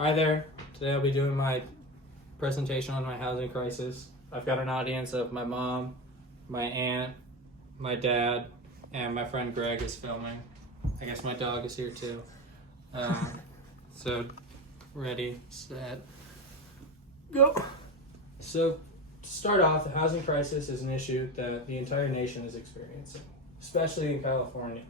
Hi there. Today I'll be doing my presentation on my housing crisis. I've got an audience of my mom, my aunt, my dad, and my friend Greg is filming. I guess my dog is here too. So, ready, set, go. So, to start off, the housing crisis is an issue that the entire nation is experiencing, especially in California.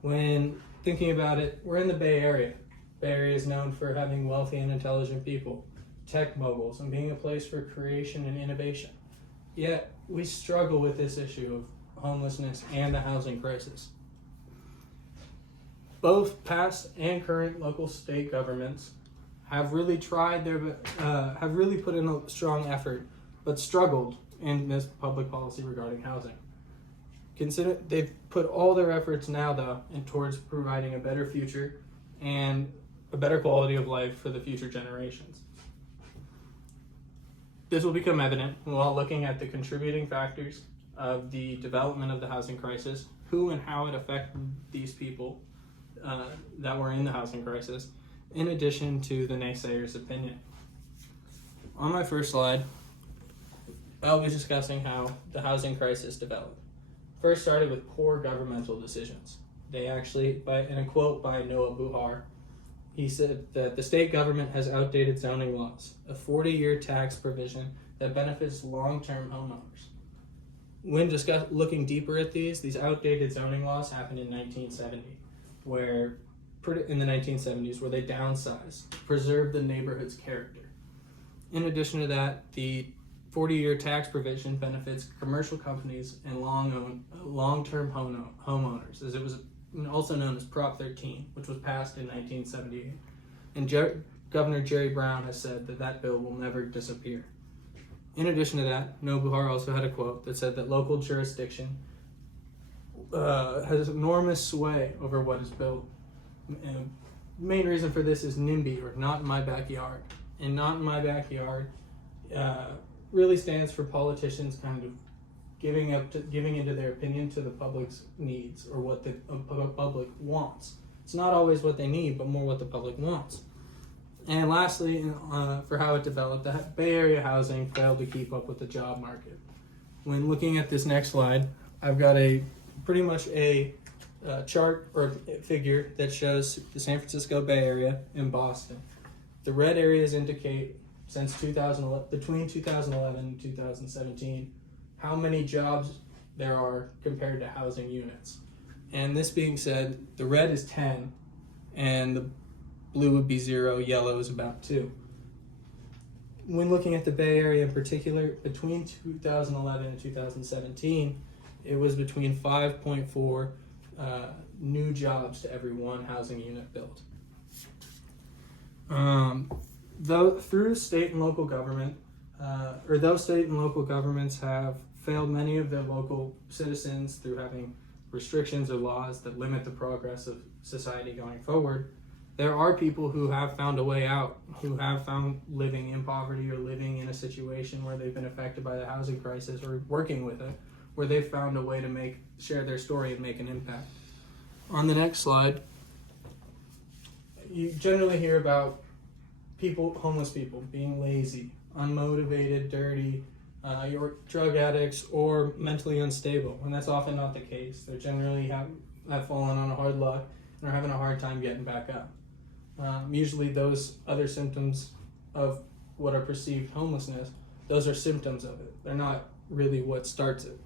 When thinking about it, we're in the Bay Area. Bay Area is known for having wealthy and intelligent people, tech moguls, and being a place for creation and innovation. Yet, we struggle with this issue of homelessness and the housing crisis. Both past and current local state governments have really have really put in a strong effort, but struggled in this public policy regarding housing. They've put all their efforts now, though, towards providing a better future and a better quality of life for the future generations. This will become evident while looking at the contributing factors of the development of the housing crisis, who and how it affected these people that were in the housing crisis, in addition to the naysayers' opinion. On my first slide, I'll be discussing how the housing crisis developed. First started with poor governmental decisions. They actually, in a quote by Noah Buhar, he said that the state government has outdated zoning laws, a 40-year tax provision that benefits long-term homeowners. When looking deeper at these outdated zoning laws happened in 1970, where they downsized, preserved the neighborhood's character. In addition to that, the 40-year tax provision benefits commercial companies and long-term homeowners, as it was also known as Prop 13, which was passed in 1978. And Governor Jerry Brown has said that bill will never disappear. In addition to that, Noah Buhar also had a quote that said that local jurisdiction has enormous sway over what is built. And the main reason for this is NIMBY, or not in my backyard. And not in my backyard really stands for politicians kind of giving into their opinion to the public's needs, or what the public wants. It's not always what they need, but more what the public wants. And lastly, for how it developed, the Bay Area housing failed to keep up with the job market. When looking at this next slide, I've got pretty much a chart or figure that shows the San Francisco Bay Area and Boston. The red areas indicate since between 2011 and 2017 how many jobs there are compared to housing units. And this being said, the red is 10 and the blue would be 0, yellow is about 2. When looking at the Bay Area in particular, between 2011 and 2017, it was between 5.4 new jobs to every one housing unit built. Though state and local governments have failed many of their local citizens through having restrictions or laws that limit the progress of society going forward, there are people who have found a way out, who have found living in poverty or living in a situation where they've been affected by the housing crisis or working with it, where they've found a way to share their story and make an impact. On the next slide, you generally hear about homeless people being lazy, unmotivated, dirty, or drug addicts, or mentally unstable, and that's often not the case. They generally have fallen on a hard luck and are having a hard time getting back up. Usually those other symptoms of what are perceived homelessness, those are symptoms of it. They're not really what starts it.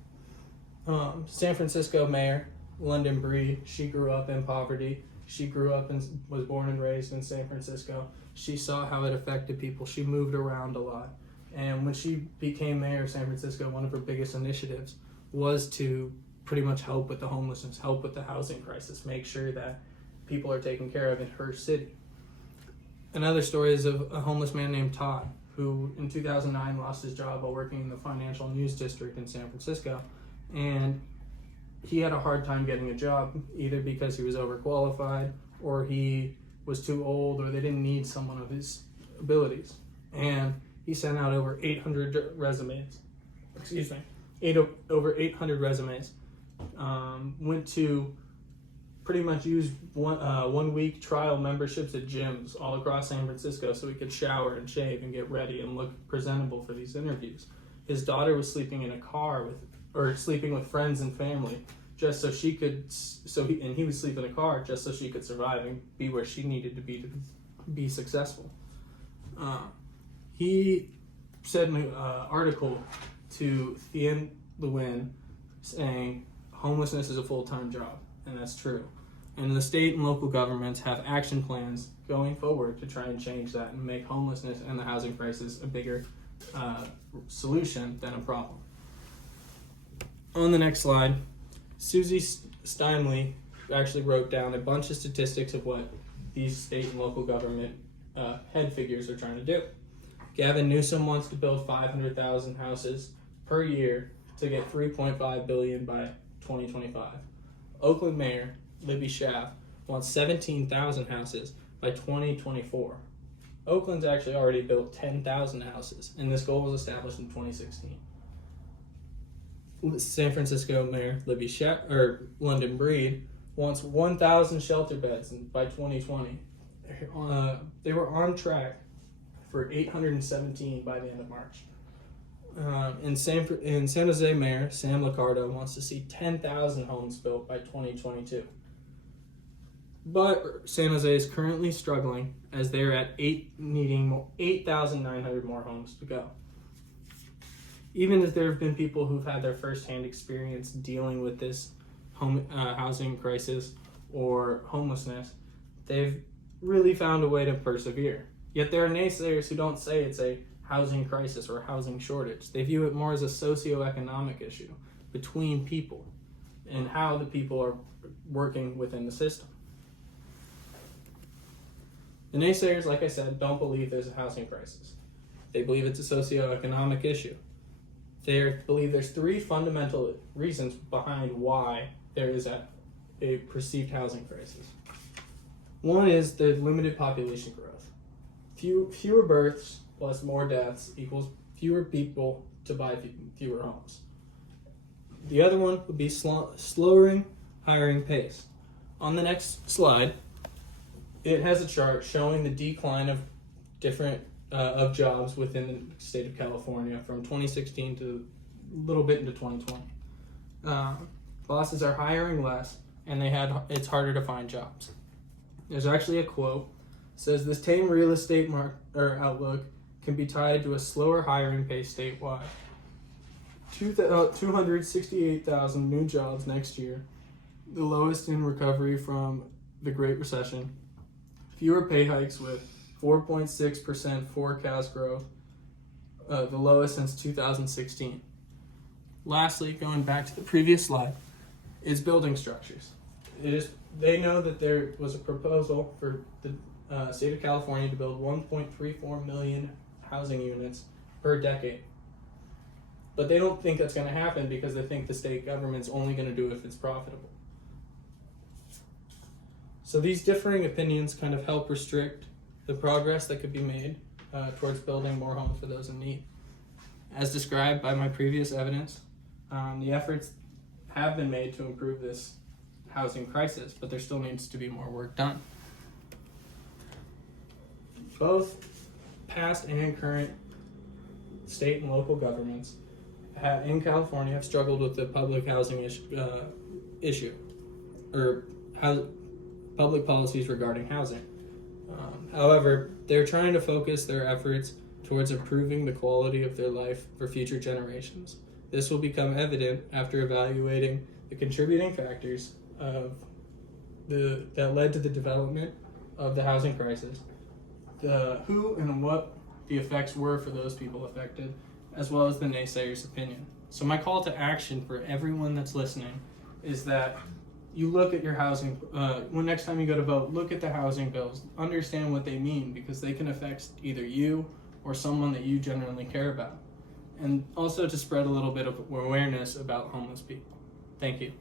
San Francisco Mayor London Breed, she grew up in poverty. She grew up and was born and raised in San Francisco. She saw how it affected people. She moved around a lot. And when she became mayor of San Francisco, one of her biggest initiatives was to pretty much help with the homelessness, help with the housing crisis, make sure that people are taken care of in her city. Another story is of a homeless man named Todd, who in 2009 lost his job while working in the financial news district in San Francisco. And he had a hard time getting a job, either because he was overqualified, or he was too old, or they didn't need someone of his abilities. And he sent out over 800 resumes. Over 800 resumes. Went to pretty much used 1 week trial memberships at gyms all across San Francisco so he could shower and shave and get ready and look presentable for these interviews. His daughter was sleeping in a car sleeping with friends and family just so she could, and he would sleep in a car just so she could survive and be where she needed to be successful. He said in an article to Thien Nguyen saying homelessness is a full-time job, and that's true. And the state and local governments have action plans going forward to try and change that and make homelessness and the housing crisis a bigger solution than a problem. On the next slide, Susie Steinle actually wrote down a bunch of statistics of what these state and local government head figures are trying to do. Gavin Newsom wants to build 500,000 houses per year to get $3.5 billion by 2025. Oakland Mayor Libby Schaaf wants 17,000 houses by 2024. Oakland's actually already built 10,000 houses, and this goal was established in 2016. San Francisco Mayor London Breed wants 1,000 shelter beds by 2020. They were on track for 817 by the end of March. And San Jose Mayor Sam Liccardo wants to see 10,000 homes built by 2022. But San Jose is currently struggling as they're at needing 8,900 more homes to go. Even as there have been people who've had their firsthand experience dealing with this housing crisis or homelessness, they've really found a way to persevere. Yet there are naysayers who don't say it's a housing crisis or housing shortage. They view it more as a socioeconomic issue between people and how the people are working within the system. The naysayers, like I said, don't believe there's a housing crisis. They believe it's a socioeconomic issue. They believe there's 3 fundamental reasons behind why there is a perceived housing crisis. One is the limited population growth. Fewer births plus more deaths equals fewer people to buy fewer homes. The other one would be slowing hiring pace. On the next slide, it has a chart showing the decline of different of jobs within the state of California from 2016 to a little bit into 2020. Bosses are hiring less, and it's harder to find jobs. There's actually a quote. It says this tame real estate outlook can be tied to a slower hiring pace statewide. 268,000 new jobs next year, the lowest in recovery from the Great Recession. Fewer pay hikes with 4.6% forecast growth, the lowest since 2016. Lastly, going back to the previous slide, is building structures. They know that there was a proposal for the state of California to build 1.34 million housing units per decade. But they don't think that's going to happen because they think the state government's only going to do it if it's profitable. So these differing opinions kind of help restrict the progress that could be made towards building more homes for those in need. As described by my previous evidence, the efforts have been made to improve this housing crisis, but there still needs to be more work done. Both past and current state and local governments in California have struggled with the public housing issue, or public policies regarding housing. However, they're trying to focus their efforts towards improving the quality of their life for future generations. This will become evident after evaluating the contributing factors that led to the development of the housing crisis, the who and what the effects were for those people affected, as well as the naysayers' opinion. So my call to action for everyone that's listening is that you look at your housing, when next time you go to vote, look at the housing bills, understand what they mean, because they can affect either you or someone that you genuinely care about. And also to spread a little bit of awareness about homeless people. Thank you.